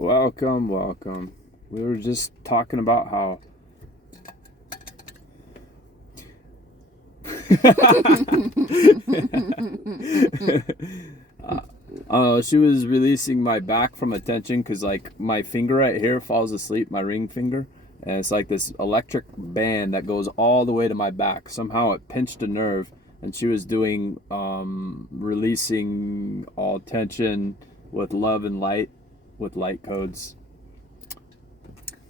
Welcome. We were just talking about how she was releasing my back from a tension because like my finger right here falls asleep, my ring finger, and it's like this electric band that goes all the way to my back. Somehow it pinched a nerve, and she was doing releasing all tension with love and light, with light codes.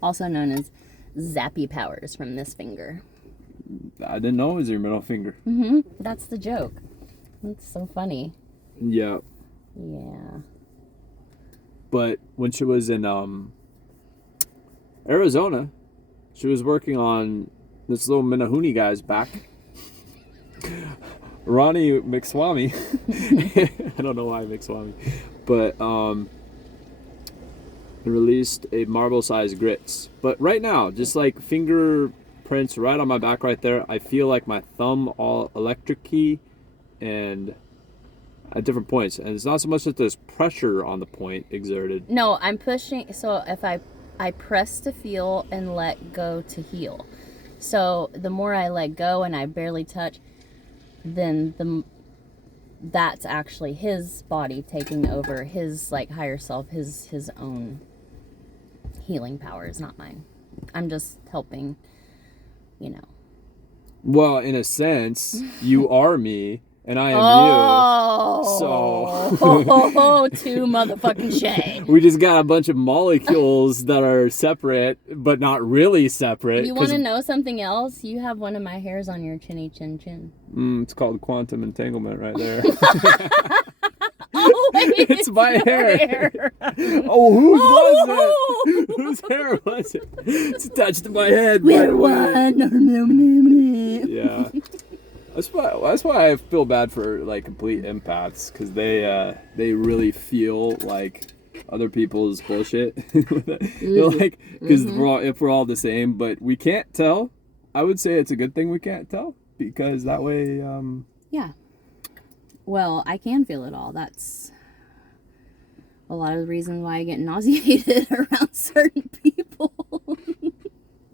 Also known as zappy powers from this finger. I didn't know it was your middle finger. Mm-hmm. That's the joke. That's so funny. Yeah. Yeah. But when she was in Arizona, she was working on this little Minahuni guy's back. Ronnie McSwamy. I don't know why McSwamy. But released a marble-sized grits. But right now, just like fingerprints right on my back right there, I feel like my thumb all electric-y and at different points. And it's not so much that there's pressure on the point exerted. No, I'm pushing. So if I press to feel and let go to heal. So the more I let go and I barely touch, then that's actually his body taking over, his like higher self, his own healing powers, not mine. I'm just helping, Well, in a sense, you are me and I am you. So too motherfucking shay. We just got a bunch of molecules that are separate, but not really separate. You want to know something else? You have one of my hairs on your chinny chin chin. It's called quantum entanglement right there. Oh, wait, it's my hair. Oh, whose was it? Whose hair was it? It's attached to my head. We're one. Yeah. That's why I feel bad for like complete empaths, because they really feel like other people's bullshit. Like, because if we're all the same, but we can't tell. I would say it's a good thing we can't tell, because that way. Yeah. Well, I can feel it all. That's a lot of the reasons why I get nauseated around certain people.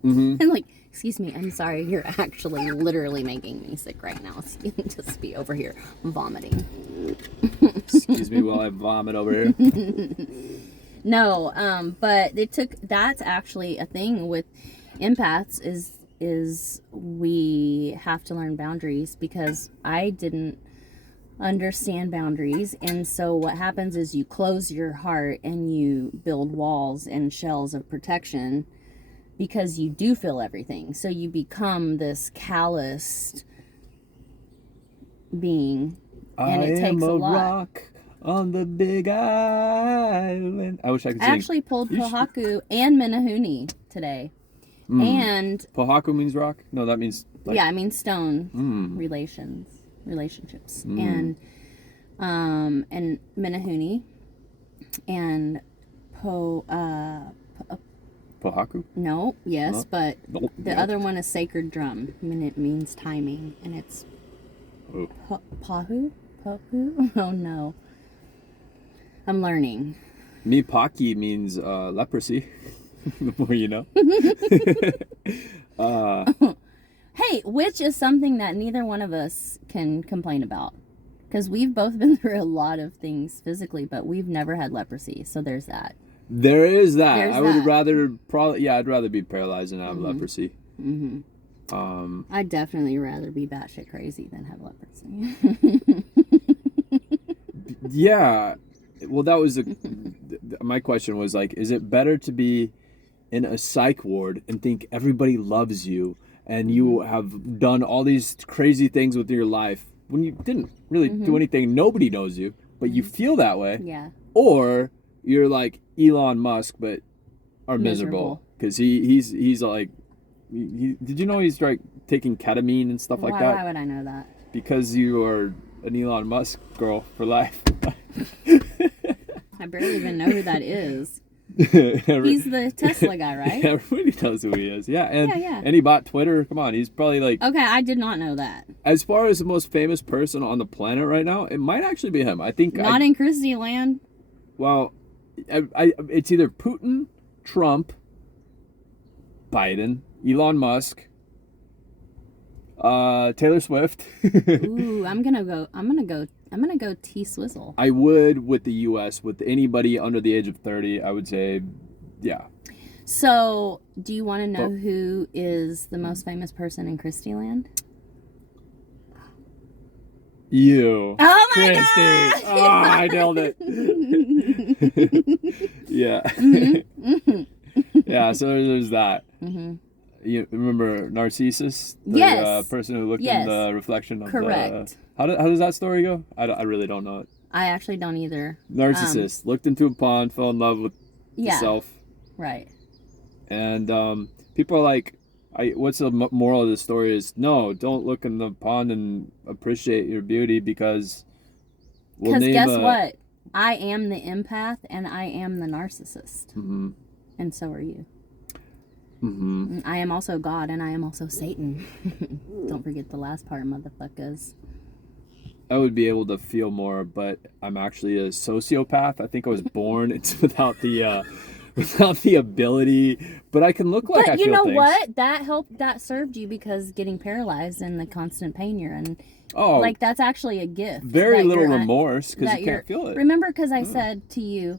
Mm-hmm. I'm like, excuse me, I'm sorry, you're actually literally making me sick right now. So you can just be over here vomiting. Excuse me while I vomit over here. No, but that's actually a thing with empaths is we have to learn boundaries, because I didn't understand boundaries, and so what happens is you close your heart and you build walls and shells of protection, because you do feel everything. So you become this calloused being, and it takes a lot. Rock on the big island. I wish I could sing. I actually pulled Pohaku and Minahuni today. And Pohaku means rock? No, that means like, yeah, I mean stone relationships. And Minahuni and Pohaku? No, yes, but Nope. the other one is sacred drum. I mean, it means timing, and it's Pahu? Oh no, I'm learning. Mipaki means leprosy. The more you know. Hey, which is something that neither one of us can complain about, because we've both been through a lot of things physically, but we've never had leprosy. So there's that. There is that. Would rather I'd rather be paralyzed than have leprosy. Mm-hmm. I'd definitely rather be batshit crazy than have leprosy. Yeah. Well, that was my question was like, is it better to be in a psych ward and think everybody loves you and you have done all these crazy things with your life when you didn't really do anything, nobody knows you, but you feel that way? Yeah. Or you're like Elon Musk but are miserable because he's like did you know he's like taking ketamine and stuff like that? Why would I know that? Because you are an Elon Musk girl for life. I barely even know who that is. He's the Tesla guy, right? Everybody knows who he is. Yeah, yeah. And he bought Twitter. Come on, he's probably like... Okay, I did not know that. As far as the most famous person on the planet right now, it might actually be him. I think... Not in Christy land. Well, it's either Putin, Trump, Biden, Elon Musk, Taylor Swift. Ooh, I'm gonna go T Swizzle. I would with the U.S. with anybody under the age of 30. I would say, yeah. So, do you want to know who is the most famous person in Christy Land? You. Oh my Christy. God! Oh, I nailed it. Yeah. Yeah, so there's that. You remember Narcissus? The Yes. Person who looked Yes. in the reflection of Correct. How does that story go? I really don't know it. I actually don't either. Narcissus looked into a pond, fell in love with himself. Right. And people are like, what's the moral of the story is, no, don't look in the pond and appreciate your beauty because guess what? I am the empath and I am the narcissist. Mm-hmm. And so are you. Mm-hmm. I am also God and I am also Satan. Don't forget the last part, motherfuckers. I would be able to feel more, but I'm actually a sociopath. I think I was born without the ability, but I can look like I feel things. But you know what? That served you because getting paralyzed and the constant pain you're in. Oh, like that's actually a gift. Very little remorse because you can't feel it. Remember, because I said to you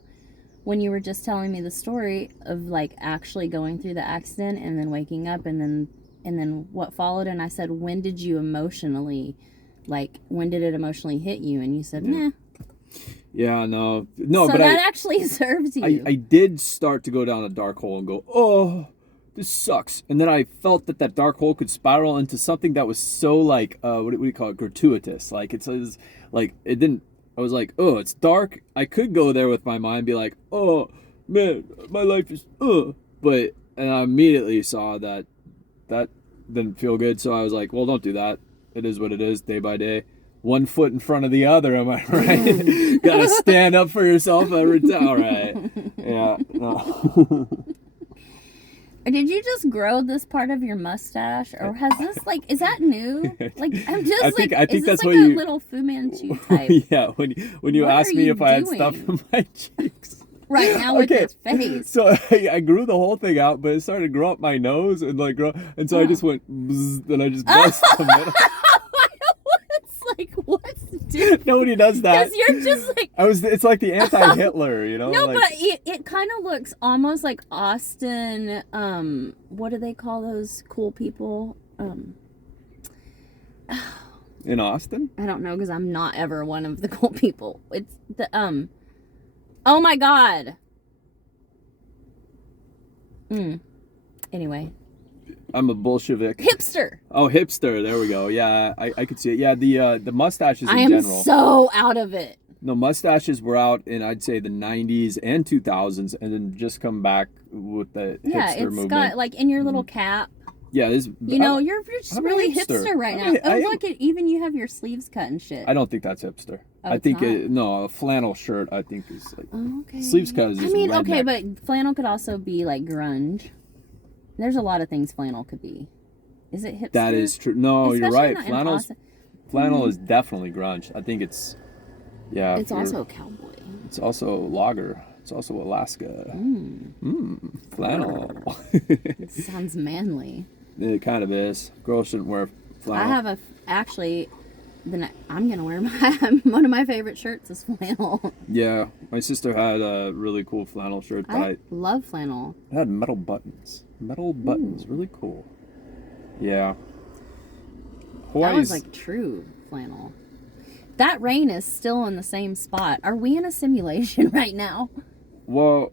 when you were just telling me the story of like actually going through the accident and then waking up and then what followed, and I said, when did it emotionally hit you? And you said, nah. Yeah, no, so but that actually serves you. I did start to go down a dark hole and go, oh, this sucks. And then I felt that dark hole could spiral into something that was so like, what do you call it? Gratuitous. Like it says, like it didn't. I was like, oh, it's dark. I could go there with my mind, and be like, oh man, my life is, but and I immediately saw that didn't feel good. So I was like, well, don't do that. It is what it is, day by day. One foot in front of the other, am I right? Gotta stand up for yourself every time. All right. Yeah. No. Did you just grow this part of your mustache, or has this is that new? Like I'm just I think is this that's like a little Fu Manchu type? Yeah. When you asked me if I had stuff in my cheeks. Right now with his face. So I grew the whole thing out, but it started to grow up my nose and and so I just went bzz, and I just bust the middle. Like what's different? Nobody does that. Because you're just like it's like the anti-Hitler, you know? No, but it kind of looks almost like Austin. What do they call those cool people? In Austin? I don't know because I'm not ever one of the cool people. It's the Oh my God. Anyway. I'm a Bolshevik. Hipster. Oh, hipster. There we go. Yeah, I could see it. Yeah, the mustaches in general. I am so out of it. No, mustaches were out in, I'd say, the 90s and 2000s, and then just come back with the hipster movement. Yeah, it's got, in your little cap. Yeah, this. You're just really hipster right now. Look, even you have your sleeves cut and shit. I don't think that's hipster. Oh, I think a flannel shirt. I think is like. Oh, okay. Sleeves cut is just redneck. Okay, but flannel could also be like grunge. There's a lot of things flannel could be. Is it hipster? That is true. No, Especially you're right. Flannel is definitely grunge. I think it's. Yeah. It's also cowboy. It's also lager. It's also Alaska. Flannel. It sounds manly. It kind of is. Girls shouldn't wear flannel. I have I'm gonna wear one of my favorite shirts is flannel. Yeah, my sister had a really cool flannel shirt. I love flannel. It had metal buttons. Really cool. Yeah. Hawaii's, that was true flannel. That rain is still in the same spot. Are we in a simulation right now? Well,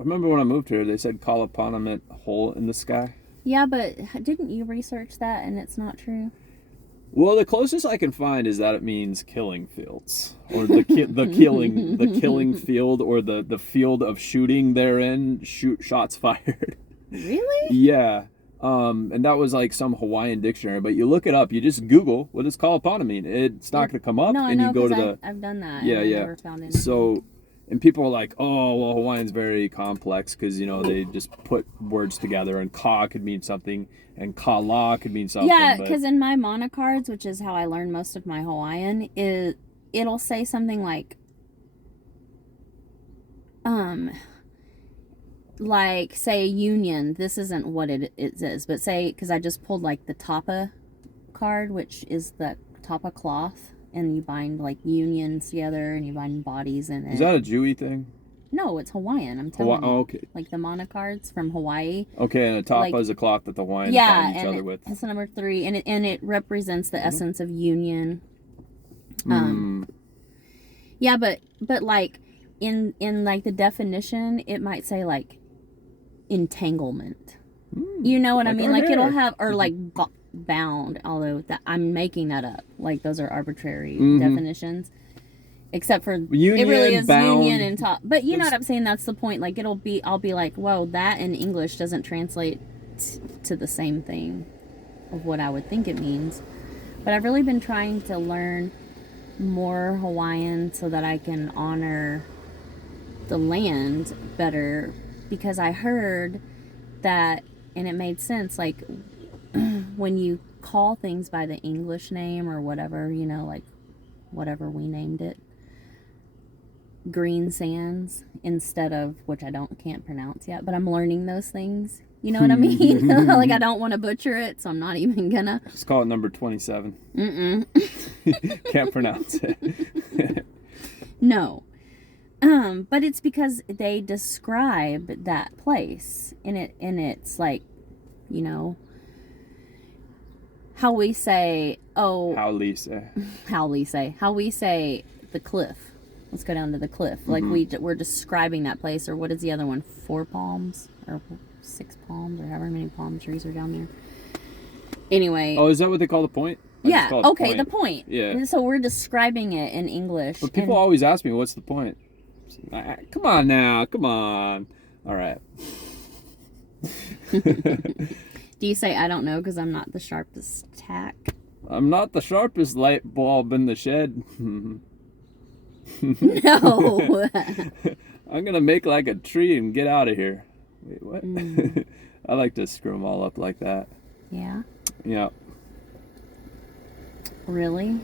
I remember when I moved here, they said Kalapana meant hole in the sky. Yeah, but didn't you research that and it's not true? Well, the closest I can find is that it means killing fields, or the killing field, or the field of shooting therein. Shots fired. Really? Yeah. And that was some Hawaiian dictionary, but you look it up, you just Google what does Kalapana mean. It's not going to come up, and you go to I've done that. Yeah, and yeah. I never found anything. So, and people are like, oh, well, Hawaiian's very complex because they just put words together, and ka could mean something, and kala could mean something. Yeah, because in my monocards, which is how I learned most of my Hawaiian, it'll say something like, like say union, this isn't what it is, but say, because I just pulled like the tapa card, which is the tapa cloth, and you bind like unions together and you bind bodies in it. Is that a Jewy thing? No, it's Hawaiian, I'm telling you. Oh, okay. Like the mana cards from Hawaii. Okay, and a tapa Like, is a cloth that the Hawaiians bind each other with. It's number 3, and it represents the essence of union. Yeah, but like in like the definition, it might say like entanglement. You know what I mean? Like it'll have, or like bound, although that I'm making that up. Like those are arbitrary definitions. Except for union, it really is bound, union and top. But you know what I'm saying? That's the point. Like I'll be like, whoa, that in English doesn't translate to the same thing of what I would think it means. But I've really been trying to learn more Hawaiian so that I can honor the land better, because I heard that, and it made sense, like when you call things by the English name or whatever, you know, like whatever we named it, green sands, instead of, which I can't pronounce yet, but I'm learning those things. You know what I mean? Like I don't want to butcher it, so I'm not even gonna. Just call it number 27. Can't pronounce it. No. But it's because they describe that place, and it's like, you know, how we say, how we say the cliff. Let's go down to the cliff. Like we're describing that place, or what is the other one? 4 palms or 6 palms, or however many palm trees are down there. Anyway. Oh, is that what they call the point? Yeah. Okay, the point. Yeah. So we're describing it in English. But people always ask me, "What's the point?" Come on now, come on. All right. Do you say I don't know because I'm not the sharpest tack? I'm not the sharpest light bulb in the shed. No. I'm gonna make like a tree and get out of here. Wait, what? I like to screw them all up like that. Yeah. Yeah. Really?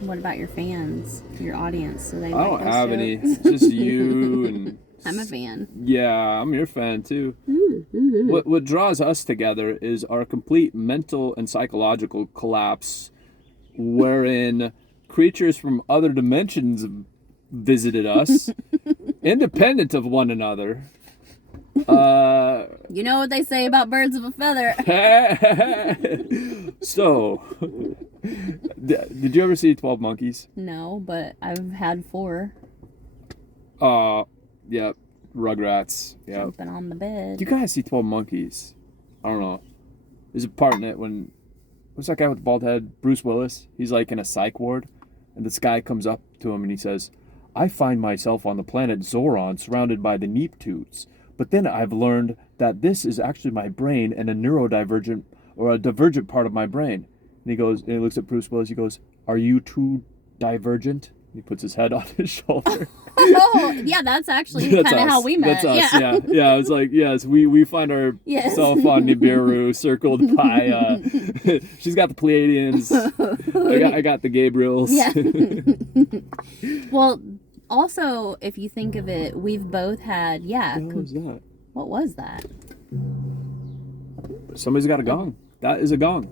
What about your fans, your audience? Do they I don't like those have jokes? any. It's just you and. I'm a fan. Yeah, I'm your fan too. Mm-hmm. What draws us together is our complete mental and psychological collapse, wherein creatures from other dimensions visited us, independent of one another. You know what they say about birds of a feather. So, did you ever see 12 Monkeys? No, but I've had 4. Yeah, Rugrats. Yeah. Jumping on the bed. You guys see 12 Monkeys? I don't know. There's a part in it when, what's that guy with the bald head? Bruce Willis. He's like in a psych ward, and this guy comes up to him and he says, "I find myself on the planet Zoron surrounded by the Neeptudes. But then I've learned that this is actually my brain and a neurodivergent or a divergent part of my brain." And he goes, and he looks at Bruce Willis. He goes, "Are you too divergent?" And he puts his head on his shoulder. Oh, yeah, that's actually kind of how we met. That's us, yeah. Yeah, it's like, yes, we find ourselves on Nibiru, circled by, she's got the Pleiadians, I got the Gabriels. Yeah. Well, also, if you think of it, we've both had, What was that? What was that? Somebody's got a gong. That is a gong.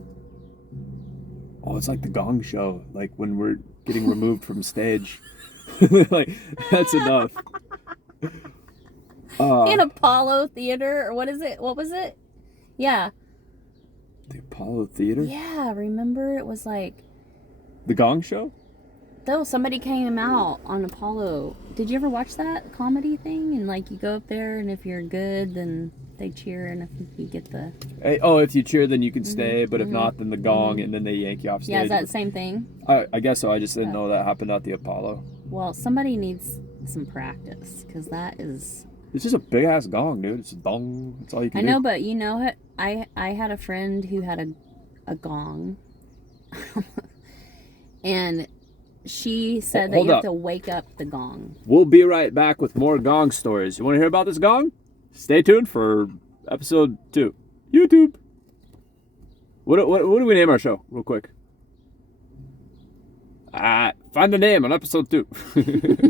Oh, it's like the Gong Show, like when we're getting removed from stage. Like, that's enough. In Apollo Theater, or what is it? What was it? Yeah. The Apollo Theater? Yeah, remember? It was like... The Gong Show? Though somebody came out on Apollo. Did you ever watch that comedy thing? And like you go up there, and if you're good, then they cheer, and if you get the... Hey, if you cheer, then you can stay, but if not, then the gong, and then they yank you off stage. Yeah, is that the same thing? I guess so. I just didn't know that happened at the Apollo. Well, somebody needs some practice, because that is... It's just a big ass gong, dude. It's a dong. That's all you can do. I know, but you know what? I had a friend who had a gong. And she said that you have to wake up the gong. We'll be right back with more gong stories. You want to hear about this gong? Stay tuned for episode 2. YouTube. What do we name our show, real quick? Find the name on episode 2.